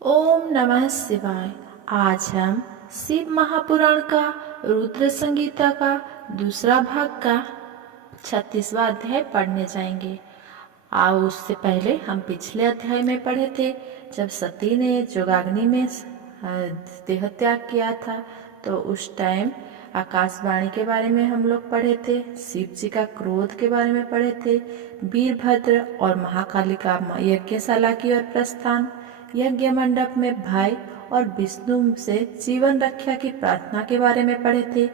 ओम नमः शिवाय। आज हम शिव महापुराण का रुद्र संगीता का दूसरा भाग का 36वां अध्याय पढ़ने जाएंगे। आओ उससे पहले हम पिछले अध्याय में पढ़े थे जब सती ने जोगाग्नि में देह त्याग किया था, तो उस टाइम आकाशवाणी के बारे में हम लोग पढ़े थे, शिव जी का क्रोध के बारे में पढ़े थे, वीरभद्र और महाकालिका यज्ञशाला की ओर प्रस्थान, यज्ञ मंडप में भाई और विष्णु से जीवन रक्षा की प्रार्थना के बारे में पढ़े थे,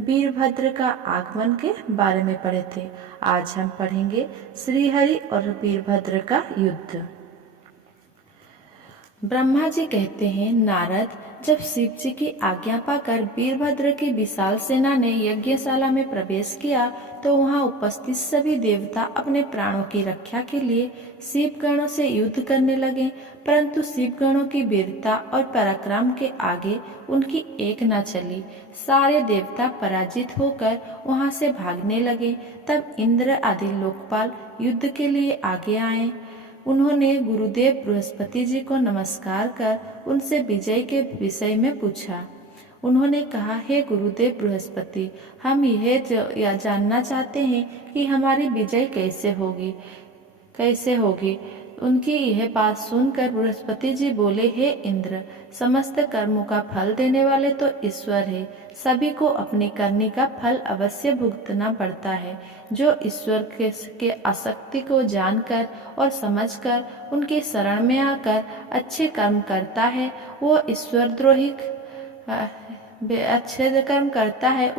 वीरभद्र का आगमन के बारे में पढ़े थे। आज हम पढ़ेंगे श्रीहरि और वीरभद्र का युद्ध। ब्रह्मा जी कहते हैं, नारद, जब शिव जी की आज्ञा पाकर वीरभद्र की विशाल सेना ने यज्ञशाला में प्रवेश किया तो वहां उपस्थित सभी देवता अपने प्राणों की रक्षा के लिए शिव गणों से युद्ध करने लगे, परंतु शिव गणों की वीरता और पराक्रम के आगे उनकी एक न चली। सारे देवता पराजित होकर वहां से भागने लगे। तब इंद्र आदि लोकपाल युद्ध के लिए आगे आए। उन्होंने गुरुदेव बृहस्पति जी को नमस्कार कर उनसे विजय के विषय में पूछा। उन्होंने कहा, हे गुरुदेव बृहस्पति, हम यह जानना चाहते हैं कि हमारी विजय कैसे होगी। उनकी यह बात सुनकर बृहस्पति जी बोले, हे इंद्र, समस्त कर्मों का फल देने वाले तो ईश्वर है। सभी को अपनी करनी का फल अवश्य भुगतना पड़ता है। जो ईश्वर के आसक्ति को जानकर और समझकर उनके शरण में आकर अच्छे कर्म करता है, वो ईश्वर द्रोही अच्छे कर्म करता है,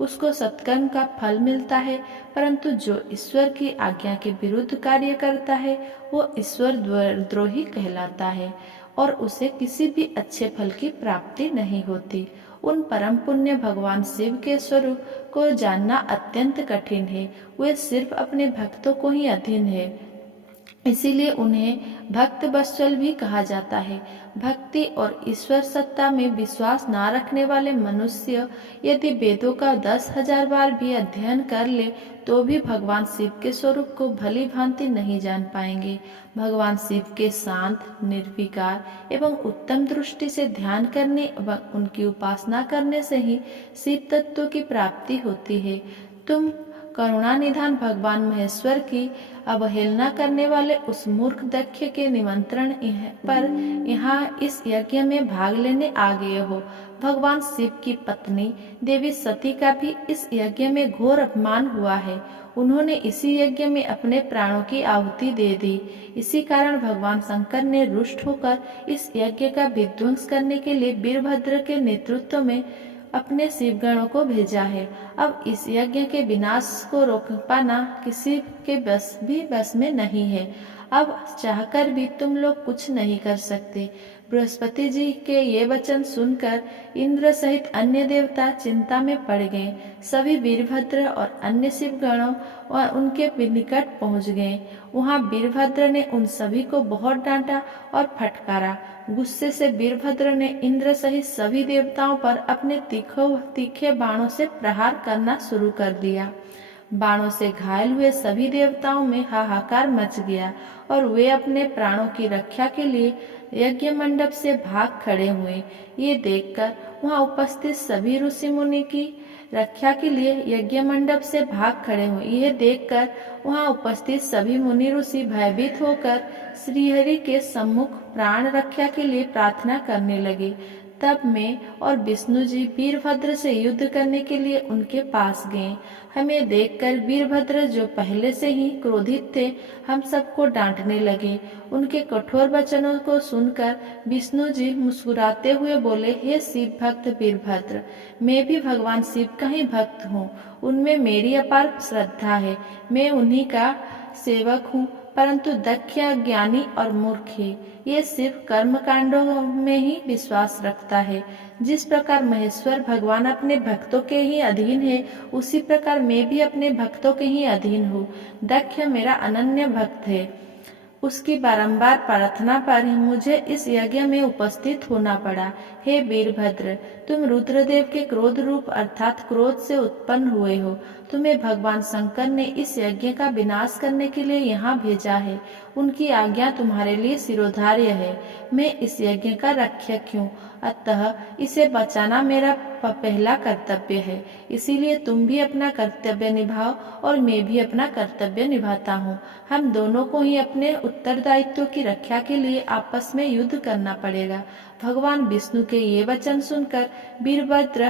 उसको सत्कर्म का फल मिलता है। परंतु जो ईश्वर की आज्ञा के विरुद्ध कार्य करता है वो ईश्वर द्रोही कहलाता है और उसे किसी भी अच्छे फल की प्राप्ति नहीं होती। उन परम पुण्य भगवान शिव के स्वरूप को जानना अत्यंत कठिन है। वे सिर्फ अपने भक्तों को ही अधीन है, इसीलिए उन्हें भक्त वत्सल भी कहा जाता है। भक्ति और ईश्वर सत्ता में विश्वास न रखने वाले मनुष्य यदि वेदों का 10,000 बार भी अध्ययन कर ले तो भी भगवान शिव के स्वरूप को भली भांति नहीं जान पाएंगे। भगवान शिव के शांत, निर्विकार एवं उत्तम दृष्टि से ध्यान करने व उनकी उपासना करने से ही शिव तत्व की प्राप्ति होती है। तुम करुणा निधान भगवान महेश्वर की अवहेलना करने वाले उस मूर्ख दक्ष के निमंत्रण पर यहाँ इस यज्ञ में भाग लेने आ गए हो। भगवान शिव की पत्नी देवी सती का भी इस यज्ञ में घोर अपमान हुआ है। उन्होंने इसी यज्ञ में अपने प्राणों की आहुति दे दी। इसी कारण भगवान शंकर ने रुष्ट होकर इस यज्ञ का विध्वंस करने के लिए वीरभद्र के नेतृत्व में अपने शिवगणों को भेजा है। अब इस यज्ञ के विनाश को रोक पाना किसी के बस में नहीं है। अब चाहकर भी तुम लोग कुछ नहीं कर सकते। बृहस्पति जी के ये वचन सुनकर इंद्र सहित अन्य देवता चिंता में पड़ गए। सभी वीरभद्र और अन्य शिवगणों और उनके निकट पहुंच गए। वहां वीरभद्र ने उन सभी को बहुत डांटा और फटकारा। गुस्से से वीरभद्र ने इंद्र सहित सभी देवताओं पर अपने तीखे बाणों से प्रहार करना शुरू कर दिया। बाणों से घायल हुए सभी देवताओं में हाहाकार मच गया और वे अपने प्राणों की रक्षा के लिए यज्ञ मंडप से भाग खड़े हुए। ये देखकर वहां उपस्थित सभी ऋषि मुनि की रक्षा के लिए यज्ञ मंडप से भाग खड़े हुए। यह देखकर वहां उपस्थित सभी मुनि ऋषि भयभीत होकर श्रीहरि के सम्मुख प्राण रक्षा के लिए प्रार्थना करने लगे। तब मैं और विष्णु जी वीरभद्र से युद्ध करने के लिए उनके पास गए। हमें देखकर वीरभद्र, जो पहले से ही क्रोधित थे, हम सबको डांटने लगे। उनके कठोर वचनों को सुनकर विष्णु जी मुस्कुराते हुए बोले, हे शिव भक्त वीरभद्र, मैं भी भगवान शिव का ही भक्त हूँ। उनमें मेरी अपार श्रद्धा है। मैं उन्हीं का सेवक हूँ, परंतु दक्ष ज्ञानी और मूर्ख है। ये सिर्फ कर्म कांडों में ही विश्वास रखता है। जिस प्रकार महेश्वर भगवान अपने भक्तों के ही अधीन है, उसी प्रकार मैं भी अपने भक्तों के ही अधीन हूँ। दक्ष मेरा अनन्य भक्त है। उसकी बारंबार प्रार्थना पर मुझे इस यज्ञ में उपस्थित होना पड़ा। हे वीरभद्र, तुम रुद्रदेव के क्रोध रूप अर्थात क्रोध से उत्पन्न हुए हो। तुम्हें भगवान शंकर ने इस यज्ञ का विनाश करने के लिए यहाँ भेजा है। उनकी आज्ञा तुम्हारे लिए शिरोधार्य है। मैं इस यज्ञ का रक्षक हूँ, अतः इसे बचाना मेरा पहला कर्तव्य है। इसीलिए तुम भी अपना कर्तव्य निभाओ और मैं भी अपना कर्तव्य निभाता हूँ। हम दोनों को ही अपने उत्तरदायित्व की रक्षा के लिए आपस में युद्ध करना पड़ेगा। भगवान विष्णु के ये वचन सुनकर वीरभद्र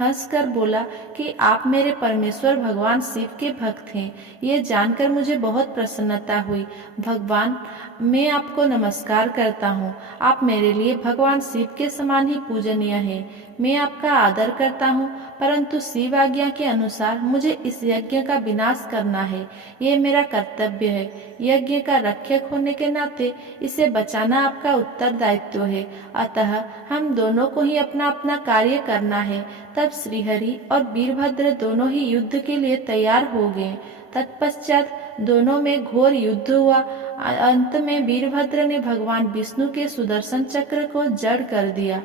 हंसकर बोला कि आप मेरे परमेश्वर भगवान शिव के भक्त हैं। ये जानकर मुझे बहुत प्रसन्नता हुई। भगवान, मैं आपको नमस्कार करता हूँ। आप मेरे लिए भगवान शिव के समान ही पूजनीय हैं। मैं आपका आदर करता हूँ, परंतु शिव आज्ञा के अनुसार मुझे इस यज्ञ का विनाश करना है। ये मेरा कर्तव्य है। यज्ञ का रक्षक होने के नाते इसे बचाना आपका उत्तरदायित्व है। अतः हम दोनों को ही अपना अपना कार्य करना है। तब श्रीहरि और वीरभद्र दोनों ही युद्ध के लिए तैयार हो गए। तत्पश्चात दोनों में घोर युद्ध हुआ। अंत में वीरभद्र ने भगवान विष्णु के सुदर्शन चक्र को जड़ कर दिया,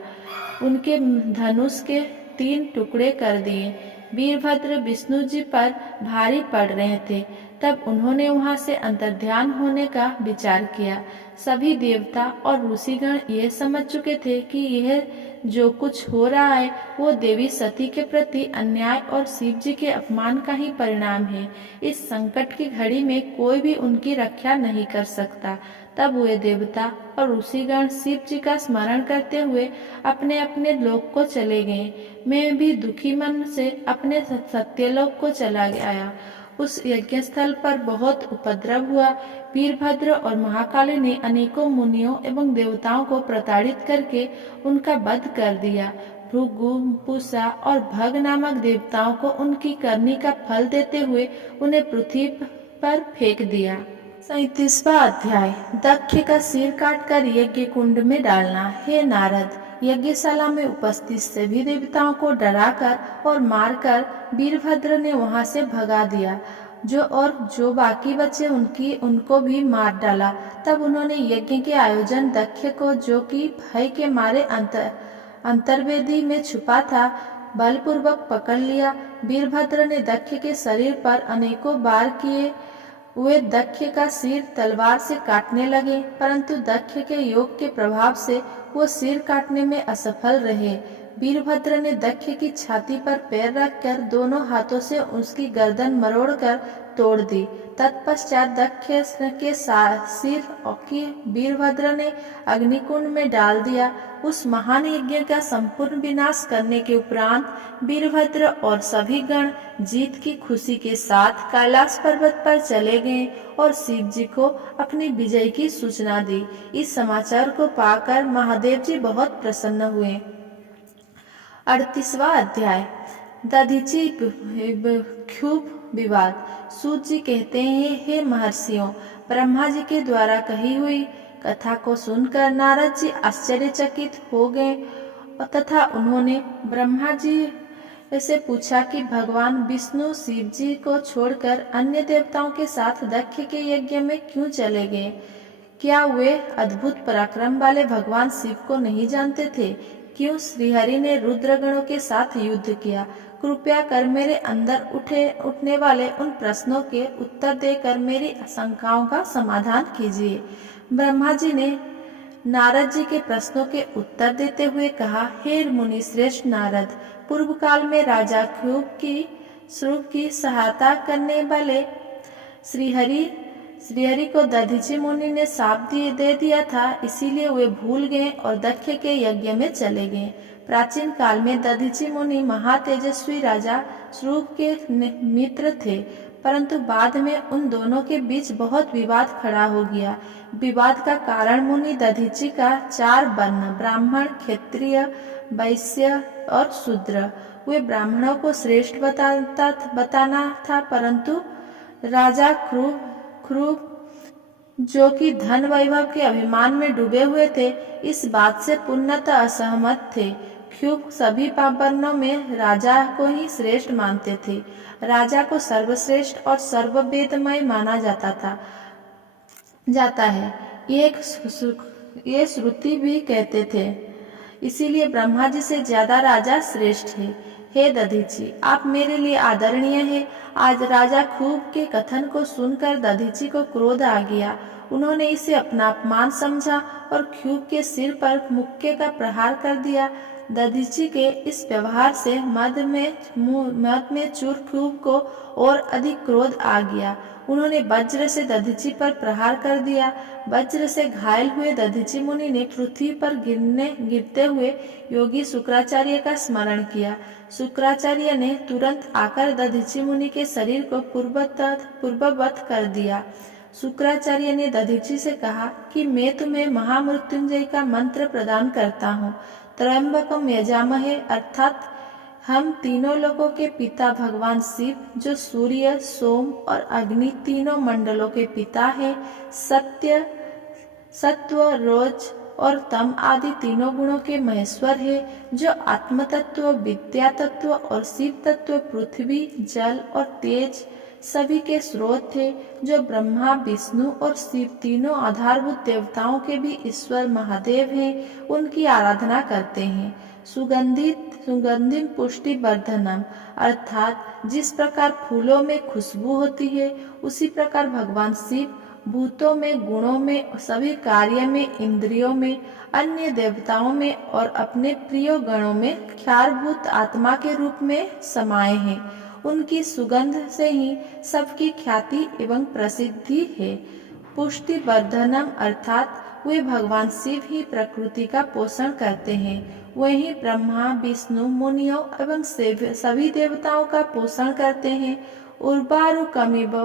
उनके धनुष के 3 टुकड़े कर दिए। वीरभद्र विष्णु जी पर भारी पड़ रहे थे। तब उन्होंने वहां से अंतर्ध्यान होने का विचार किया। सभी देवता और ऋषिगण यह समझ चुके थे कि यह जो कुछ हो रहा है वो देवी सती के प्रति अन्याय और शिव जी के अपमान का ही परिणाम है। इस संकट की घड़ी में कोई भी उनकी रक्षा नहीं कर सकता। तब वे देवता और ऋषिगण शिव जी का स्मरण करते हुए अपने अपने लोक को चले गए। मैं भी दुखी मन से अपने सत्यलोक को चला गया। उस यज्ञ स्थल पर बहुत उपद्रव हुआ। वीरभद्र और महाकाली ने अनेकों मुनियों एवं देवताओं को प्रताड़ित करके उनका वध कर दिया। भृगु, पूषा और भग नामक देवताओं को उनकी करनी का फल देते हुए उन्हें पृथ्वी पर फेंक दिया। 37वां अध्याय, दक्ष का सिर काटकर यज्ञ कुंड में डालना। हे नारद, यज्ञशाला में उपस्थित सभी देवताओं को डराकर और मारकर वीरभद्र ने वहां से भगा दिया। जो बाकी बचे उनको भी मार डाला। तब उन्होंने यज्ञ के आयोजन दक्ष को, जो कि भय के मारे अंतर्वेदी में छुपा था, बलपूर्वक पकड़ लिया। वीरभद्र ने दक्ष के शरीर पर अनेकों बार किए। वे दक्ष का सिर तलवार से काटने लगे, परंतु दक्ष के योग के प्रभाव से वो सिर काटने में असफल रहे। वीरभद्र ने दक्ष की छाती पर पैर रखकर दोनों हाथों से उसकी गर्दन मरोड़कर तोड़ दी। तत्पश्चात दक्ष के सिर की वीरभद्र ने अग्निकुंड में डाल दिया। उस महान यज्ञ का संपूर्ण विनाश करने के उपरांत वीरभद्र और सभी गण जीत की खुशी के साथ कैलाश पर्वत पर चले गए और शिव जी को अपनी विजय की सूचना दी। इस समाचार को पाकर महादेव जी बहुत प्रसन्न हुए। 38वां अध्याय, दधीचि क्षुभ विवाद। सूत जी कहते हैं, हे महर्षियों, ब्रह्मा जी के द्वारा कही हुई कथा को सुनकर नारद जी आश्चर्यचकित हो गए तथा उन्होंने ब्रह्मा जी से पूछा कि भगवान विष्णु शिव जी को छोड़कर अन्य देवताओं के साथ दक्ष के यज्ञ में क्यों चले गए? क्या वे अद्भुत पराक्रम वाले भगवान शिव को नहीं जानते थे? क्यों श्रीहरि ने रुद्रगणों के साथ युद्ध किया? कृपया कर मेरे अंदर उठने वाले उन प्रश्नों के उत्तर देकर मेरी शंकाओं का समाधान कीजिए। ब्रह्मा जी ने नारद जी के प्रश्नों के उत्तर देते हुए कहा, हे मुनि श्रेष्ठ नारद, पूर्व काल में राजा ध्रुव की सहायता करने वाले श्रीहरि को दधीचि मुनि ने शाप दे दिया था, इसीलिए वे भूल गए और दक्ष के यज्ञ में चले गए। प्राचीन काल में दधीचि मुनि महातेजस्वी राजा ध्रुव के मित्र थे, परंतु बाद में उन दोनों के बीच बहुत विवाद खड़ा हो गया। विवाद का कारण मुनि दधीचि का 4 वर्ण, ब्राह्मण, क्षत्रिय, वैश्य और शूद्र, वे ब्राह्मणों को श्रेष्ठ बताना था, परंतु राजा ध्रुव जो कि धन वैभव के अभिमान में डूबे हुए थे, इस बात से पूर्णतः असहमत थे। क्षुभ सभी वर्णों में राजा को ही श्रेष्ठ मानते थे। राजा को सर्वश्रेष्ठ और सर्ववेदमय माना जाता है, ये श्रुति भी कहते थे। इसीलिए ब्रह्मा जी से ज्यादा राजा श्रेष्ठ है। हे दधीचि, आप मेरे लिए आदरणीय है। आज राजा ध्रुव के कथन को सुनकर दधीचि को क्रोध आ गया। उन्होंने इसे अपना अपमान समझा और ख्यूब के सिर पर मुक्के का प्रहार कर दिया। दधीची के इस व्यवहार से मद में चूर ख्यूब को और अधिक क्रोध आ गया। उन्होंने वज्र से दधीची पर प्रहार कर दिया। वज्र से घायल हुए दधीची मुनि ने पृथ्वी पर गिरते हुए योगी शुक्राचार्य का स्मरण किया। शुक्राचार्य ने तुरंत आकर दधीची मुनि के शरीर को पूर्ववत कर दिया। शुक्राचार्य ने दधीची से कहा कि मैं तुम्हें महामृत्युंजय का मंत्र प्रदान करता हूँ। त्रयंबकम यजामहे अर्थात हम तीनों लोकों के पिता भगवान शिव, जो सूर्य, सोम और अग्नि तीनों मंडलों के पिता है, सत्व, रोज और तम आदि तीनों गुणों के महेश्वर है, जो आत्म तत्व, विद्या तत्व और शिव तत्व, पृथ्वी, जल और तेज सभी के स्रोत थे, जो ब्रह्मा, विष्णु और शिव तीनों आधारभूत देवताओं के भी ईश्वर महादेव हैं, उनकी आराधना करते हैं। सुगंधिम पुष्टि वर्धनम अर्थात जिस प्रकार फूलों में खुशबू होती है, उसी प्रकार भगवान शिव भूतों में, गुणों में, सभी कार्य में, इंद्रियों में, अन्य देवताओं में और अपने प्रिय गणों में क्षारभूत आत्मा के रूप में समाये हैं। उनकी सुगंध से ही सबकी ख्याति एवं प्रसिद्धि है। पुष्टि वर्धनम अर्थात वे भगवान शिव ही प्रकृति का पोषण करते हैं। वही ब्रह्मा, विष्णु, मुनियों एवं सभी देवताओं का पोषण करते हैं। उर्वारुकमिव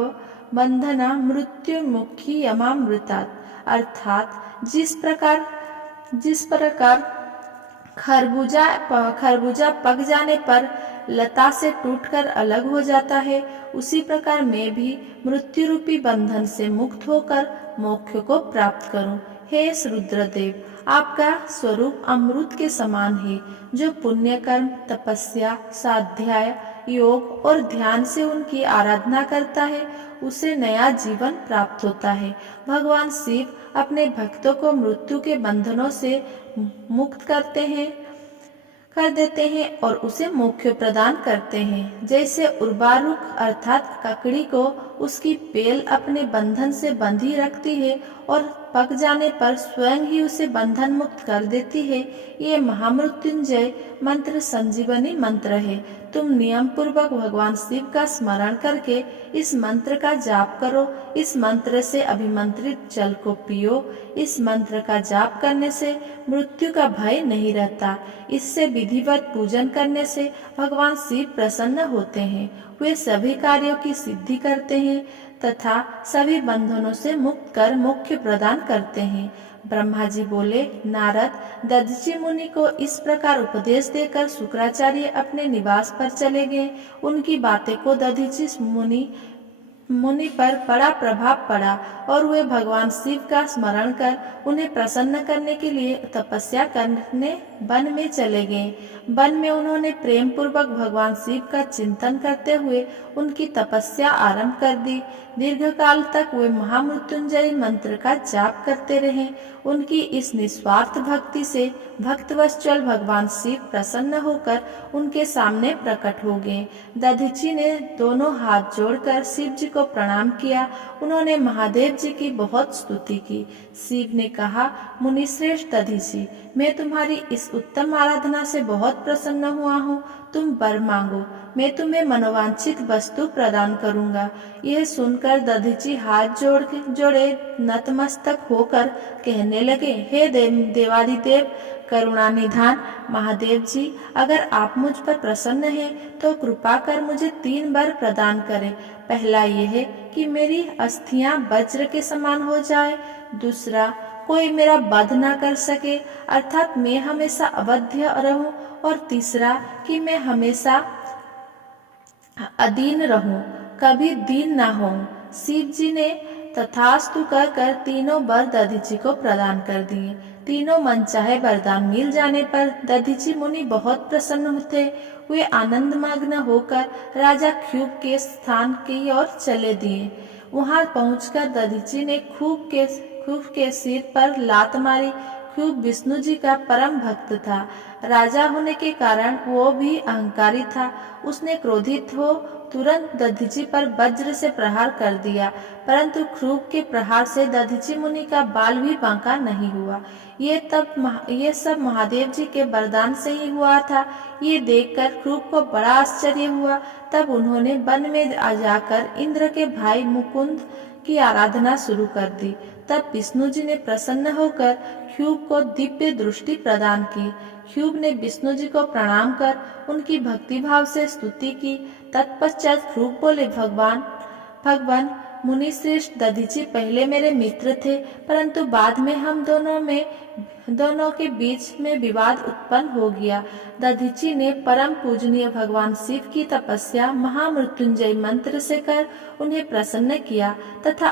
बंधना मृत्यु मुखी यमामृतात अर्थात जिस प्रकार खरबूजा पक जाने पर लता से टूटकर अलग हो जाता है, उसी प्रकार मैं भी मृत्यु रूपी बंधन से मुक्त होकर मोक्ष को प्राप्त करूं। हे रुद्रदेव, आपका स्वरूप अमृत के समान है। जो पुण्य कर्म, तपस्या, स्वाध्याय, योग और ध्यान से उनकी आराधना करता है, उसे नया जीवन प्राप्त होता है। भगवान शिव अपने भक्तों को मृत्यु के बंधनों से मुक्त कर देते हैं और उसे मोक्ष प्रदान करते हैं। जैसे उर्वारुक अर्थात ककड़ी को उसकी पेल अपने बंधन से बंधी रखती है और पक जाने पर स्वयं ही उसे बंधन मुक्त कर देती है, ये महामृत्युंजय मंत्र संजीवनी मंत्र है। तुम नियम पूर्वक भगवान शिव का स्मरण करके इस मंत्र का जाप करो। इस मंत्र से अभिमंत्रित जल को पियो। इस मंत्र का जाप करने से मृत्यु का भय नहीं रहता। इससे विधिवत पूजन करने से भगवान शिव प्रसन्न होते हैं। वे सभी कार्यों की सिद्धि करते हैं तथा सभी बंधनों से मुक्त कर मोक्ष प्रदान करते हैं। ब्रह्मा जी बोले, नारद, दधीची मुनि को इस प्रकार उपदेश देकर शुक्राचार्य अपने निवास पर चले गए। उनकी बातें को दधीची मुनि पर बड़ा प्रभाव पड़ा और वे भगवान शिव का स्मरण कर उन्हें प्रसन्न करने के लिए तपस्या करने वन में चले गए। वन में उन्होंने प्रेम पूर्वक भगवान शिव का चिंतन करते हुए उनकी तपस्या आरंभ कर दी। दीर्घ काल तक वे महामृत्युंजय मंत्र का जाप करते रहे। उनकी इस निस्वार्थ भक्ति से भक्तवत्सल भगवान शिव प्रसन्न होकर उनके सामने प्रकट हो गए। दधीची ने दोनों हाथ जोड़कर शिव जी को प्रणाम किया। उन्होंने महादेव जी की बहुत स्तुति की। शिव ने कहा, मुनिश्रेष्ठ दधीची, मैं तुम्हारी इस उत्तम आराधना से बहुत प्रसन्न हुआ हूँ। तुम वर मांगो, मैं तुम्हें मनोवांछित वस्तु प्रदान करूंगा। यह सुनकर दधीची हाथ जोड़े नतमस्तक होकर कहने लगे, हे देवादिदेव, करुणा निधान महादेव जी, अगर आप मुझ पर प्रसन्न हैं तो कृपा कर मुझे 3 वर प्रदान करें। पहला यह है कि मेरी अस्थियां वज्र के समान हो जाए। दूसरा, कोई मेरा वध न कर सके अर्थात मैं हमेशा अवध्य रहूं। और तीसरा कि मैं हमेशा अधीन रहूं, कभी दीन न हो। शिव जी ने तथास्तु कहकर तीनों वर दधीची को प्रदान कर दिए। तीनों मनचाहे वरदान मिल जाने पर दधीची मुनि बहुत प्रसन्न थे। वे आनंदमग्न होकर राजा ख्यूब के स्थान की ओर चले दिए। वहां पहुंचकर दधीची ने खूब के सिर पर लात मारी। ख्यूब विष्णु जी का परम भक्त था। राजा होने के कारण वो भी अहंकारी था। उसने क्रोधित हो तुरंत दधीची पर वज्र से प्रहार कर दिया, परंतु ध्रुव के प्रहार से दधीची मुनि का बाल भी बांका नहीं हुआ। ये सब महादेव जी के वरदान से ही हुआ था। ये देखकर ध्रुव को बड़ा आश्चर्य हुआ। तब उन्होंने वन में जाकर इंद्र के भाई मुकुंद की आराधना शुरू कर दी। तब विष्णु जी ने प्रसन्न होकर ध्रुव को दिव्य दृष्टि प्रदान की। ध्रुव ने विष्णु जी को प्रणाम कर उनकी भक्ति भाव से स्तुति की। तत्पश्चात ध्रुव बोले, भगवान मुनि श्रेष्ठ दधीची पहले मेरे मित्र थे, परंतु बाद में हम दोनों के बीच में विवाद उत्पन्न हो गया। दधीची ने परम पूजनीय भगवान शिव की तपस्या महामृत्युंजय मंत्र से कर उन्हें प्रसन्न किया तथा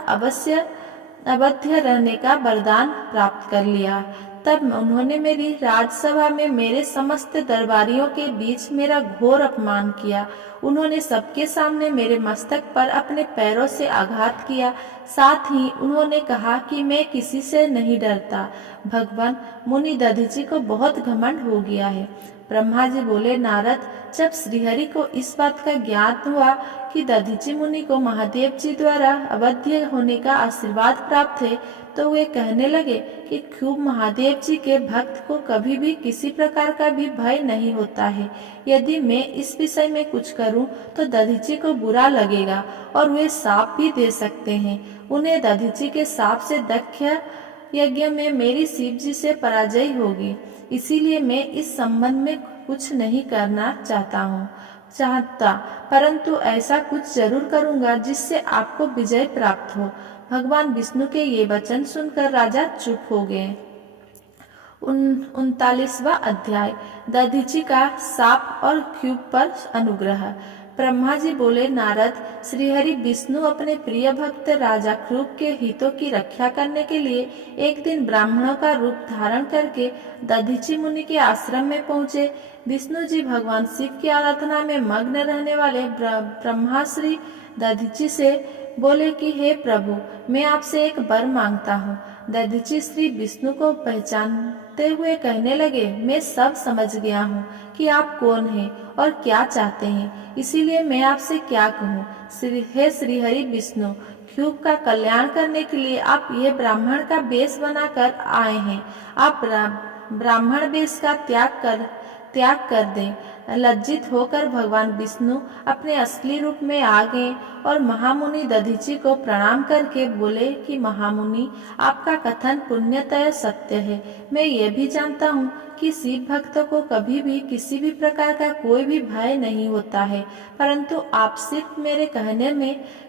अवध्य रहने का वरदान प्राप्त कर लिया। तब उन्होंने मेरी राजसभा में मेरे समस्त दरबारियों के बीच मेरा घोर अपमान किया। उन्होंने सबके सामने मेरे मस्तक पर अपने पैरों से आघात किया। साथ ही उन्होंने कहा कि मैं किसी से नहीं डरता। भगवान मुनि दधीची को बहुत घमंड हो गया है। ब्रह्मा जी बोले, नारद, जब श्रीहरि को इस बात का ज्ञान हुआ कि दधीची मुनि को महादेव जी द्वारा अवध्य होने का आशीर्वाद प्राप्त है, तो वे कहने लगे कि खूब महादेव जी के भक्त को कभी भी किसी प्रकार का भी भय नहीं होता है। यदि मैं इस विषय में कुछ करूं तो दधीची को बुरा लगेगा और वे साप भी दे सकते हैं। उन्हें दधीची के साप से दक्ष यज्ञ में मेरी शिव जी से पराजय होगी। इसीलिए मैं इस संबंध में कुछ नहीं करना चाहता, परंतु ऐसा कुछ जरूर करूंगा जिससे आपको विजय प्राप्त हो। भगवान विष्णु के ये वचन सुनकर राजा चुप हो गए। 39वां अध्याय, दधीची का साप और ध्रुव पर अनुग्रह। ब्रह्मा जी बोले, नारद, श्रीहरि विष्णु अपने प्रिय भक्त राजा ध्रुव के हितों की रक्षा करने के लिए एक दिन ब्राह्मणों का रूप धारण करके दधीची मुनि के आश्रम में पहुँचे। विष्णु जी भगवान शिव की आराधना में मग्न रहने वाले ब्रह्माश्री दधीची से बोले कि हे प्रभु, मैं आपसे एक वर मांगता हूँ। दधीची श्री विष्णु को पहचानते हुए कहने लगे, मैं सब समझ गया हूँ कि आप कौन हैं और क्या चाहते हैं, इसीलिए मैं आपसे क्या कहूँ। हे श्रीहरि विष्णु, ध्रुव का कल्याण करने के लिए आप ये ब्राह्मण का वेश बनाकर आए हैं। आप ब्राह्मण वेश का त्याग कर दें। लज्जित होकर भगवान विष्णु अपने असली रूप में आ गए और महामुनि दधीची को प्रणाम करके बोले कि महामुनि, आपका कथन पुण्यतः सत्य है। मैं ये भी जानता हूँ कि शिव भक्तों को कभी भी किसी भी प्रकार का कोई भी भय नहीं होता है, परंतु आप सिर्फ मेरे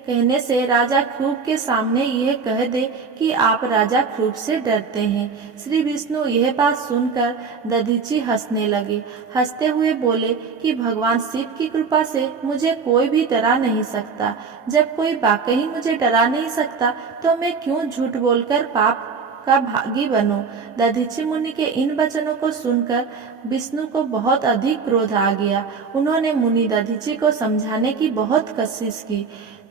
कहने से राजा ध्रुव के सामने यह कह दे कि आप राजा ध्रुव से डरते हैं। श्री विष्णु यह बात सुनकर दधीची हंसने लगे। हंसते हुए बोले कि भगवान शिव की कृपा से मुझे कोई भी डरा नहीं सकता। जब कोई वाकई मुझे डरा नहीं सकता तो मैं क्यों झूठ बोलकर पाप का भागी बनूं। दधीची मुनि के इन वचनों को सुनकर विष्णु को बहुत अधिक क्रोध आ गया। उन्होंने मुनि दधीची को समझाने की बहुत कोशिश की।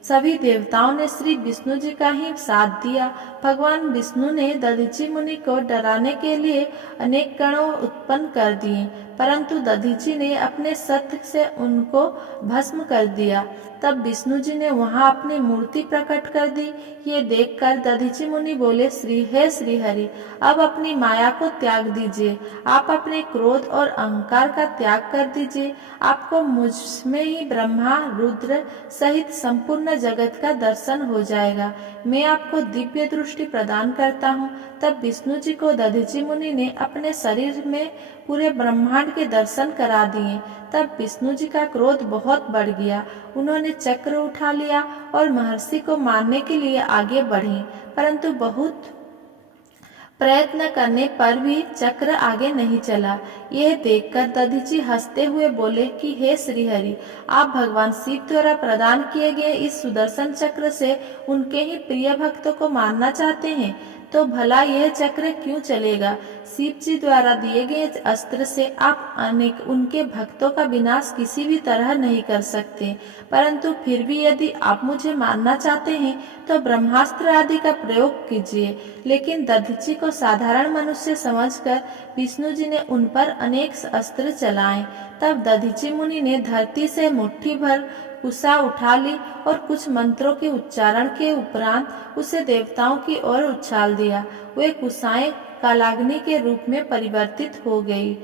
सभी देवताओं ने श्री विष्णु जी का ही साथ दिया। भगवान विष्णु ने दधीची मुनि को डराने के लिए अनेक गणों उत्पन्न कर दिए, परंतु दधीची ने अपने सत्य से उनको भस्म कर दिया। तब विष्णु जी ने वहां अपनी मूर्ति प्रकट कर दी। ये देखकर दधीची मुनि बोले, हे श्रीहरि, अब अपनी माया को त्याग दीजिए। आप अपने क्रोध और अहंकार का त्याग कर दीजिए। आपको मुझ में ही ब्रह्मा रुद्र सहित संपूर्ण जगत का दर्शन हो जाएगा। मैं आपको दिव्य दृष्टि प्रदान करता हूँ। तब विष्णु जी को दधीची मुनि ने अपने शरीर में पूरे ब्रह्मांड के दर्शन करा दिए। तब विष्णु जी का क्रोध बहुत बढ़ गया। उन्होंने चक्र उठा लिया और महर्षि को मारने के लिए आगे बढ़े, परंतु बहुत प्रयत्न करने पर भी चक्र आगे नहीं चला। यह देखकर दधीची हंसते हुए बोले कि हे श्रीहरि, आप भगवान शिव द्वारा प्रदान किए गए इस सुदर्शन चक्र से उनके ही प्रिय भक्तों को मारना चाहते हैं, तो भला यह चक्र क्यों चलेगा। शिव जी द्वारा दिए गए अस्त्र से आप उनके भक्तों का विनाश किसी भी तरह नहीं कर सकते, परंतु फिर भी यदि आप मुझे मारना चाहते हैं तो ब्रह्मास्त्र आदि का प्रयोग कीजिए। लेकिन दधीची को साधारण मनुष्य समझकर विष्णु जी ने उन पर अनेक अस्त्र चलाए। तब दधीची मुनि ने धरती से मुट्ठी भर कुशा उठा ली और कुछ मंत्रों के उच्चारण के उपरांत उसे देवताओं की ओर उछाल दिया। वे कुशाएं कालाग्नि के रूप में परिवर्तित हो गई,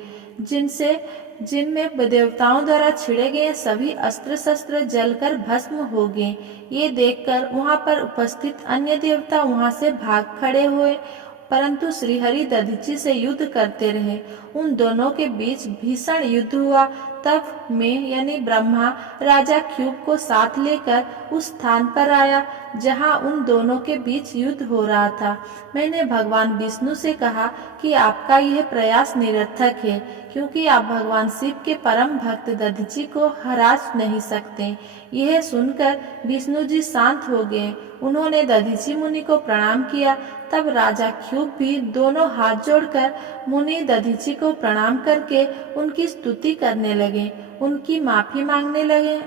जिनमें देवताओं द्वारा छिड़े गए सभी अस्त्र शस्त्र जलकर भस्म हो गए। ये देखकर वहां पर उपस्थित अन्य देवता वहां से भाग खड़े हुए, परंतु श्रीहरि दधीची से युद्ध करते रहे। उन दोनों के बीच भीषण युद्ध हुआ। तब मैं यानी ब्रह्मा राजा ख्यूब को साथ लेकर उस स्थान पर आया जहां उन दोनों के बीच युद्ध हो रहा था। मैंने भगवान विष्णु से कहा कि आपका यह प्रयास निरर्थक है, क्योंकि आप भगवान शिव के परम भक्त दधीची को हरा नहीं सकते। यह सुनकर विष्णु जी शांत हो गए। उन्होंने दधीची मुनि को प्रणाम किया। तब राजा ख्यूब भी दोनों हाथ जोड़कर मुनि दधीची को प्रणाम करके उनकी स्तुति करने लगे, उनकी माफी मांगने लगे,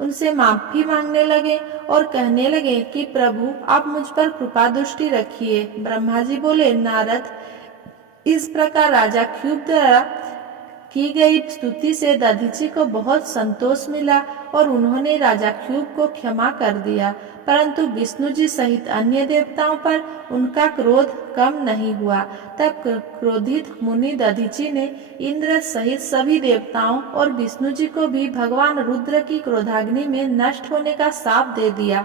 उनसे माफी मांगने लगे और कहने लगे कि प्रभु आप मुझ पर कृपा दृष्टि रखिए। ब्रह्मा जी बोले, नारद, इस प्रकार राजा ख्यूब द्वारा की गई स्तुति से दधीची को बहुत संतोष मिला और उन्होंने राजा ख्यूब को क्षमा कर दिया, परंतु विष्णु जी सहित अन्य देवताओं पर उनका क्रोध कम नहीं हुआ। तब क्रोधित मुनि दधीची ने इंद्र सहित सभी देवताओं और विष्णु जी को भी भगवान रुद्र की क्रोधाग्नि में नष्ट होने का शाप दे दिया।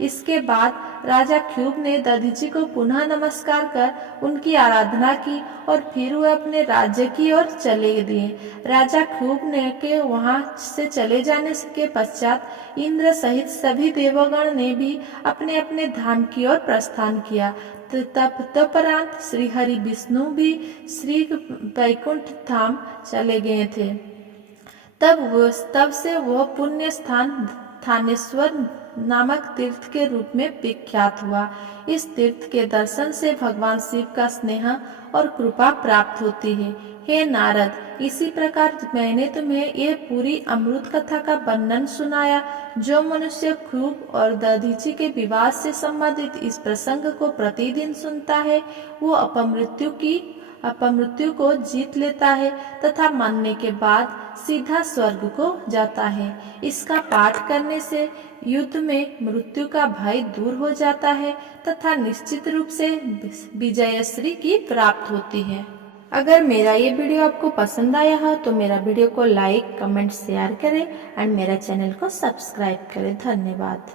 इसके बाद राजा ख्यूब ने दधीची को पुनः नमस्कार कर उनकी आराधना की और फिर वह अपने राज्य की ओर चले गए। राजा ख्यूब ने के वहां से चले जाने के पश्चात इंद्र सहित सभी देवगण ने भी अपने अपने धाम की ओर प्रस्थान किया। तत्परांत श्री हरि विष्णु भी श्री वैकुंठ धाम चले गए थे। तब से वह पुण्य स्थान थानेश्वर नामक तीर्थ के रूप में विख्यात हुआ। इस तीर्थ के दर्शन से भगवान शिव का स्नेह और कृपा प्राप्त होती है। हे नारद, इसी प्रकार मैंने तुम्हें यह पूरी अमृत कथा का वर्णन सुनाया। जो मनुष्य ख्यूब और दधीची के विवाह से संबंधित इस प्रसंग को प्रतिदिन सुनता है, वो अपमृत्यु को जीत लेता है तथा मरने के बाद सीधा स्वर्ग को जाता है। इसका पाठ करने से युद्ध में मृत्यु का भय दूर हो जाता है तथा निश्चित रूप से विजयश्री की प्राप्त होती है। अगर मेरा ये वीडियो आपको पसंद आया हो तो मेरा वीडियो को लाइक, कमेंट, शेयर करें एंड मेरा चैनल को सब्सक्राइब करें। धन्यवाद।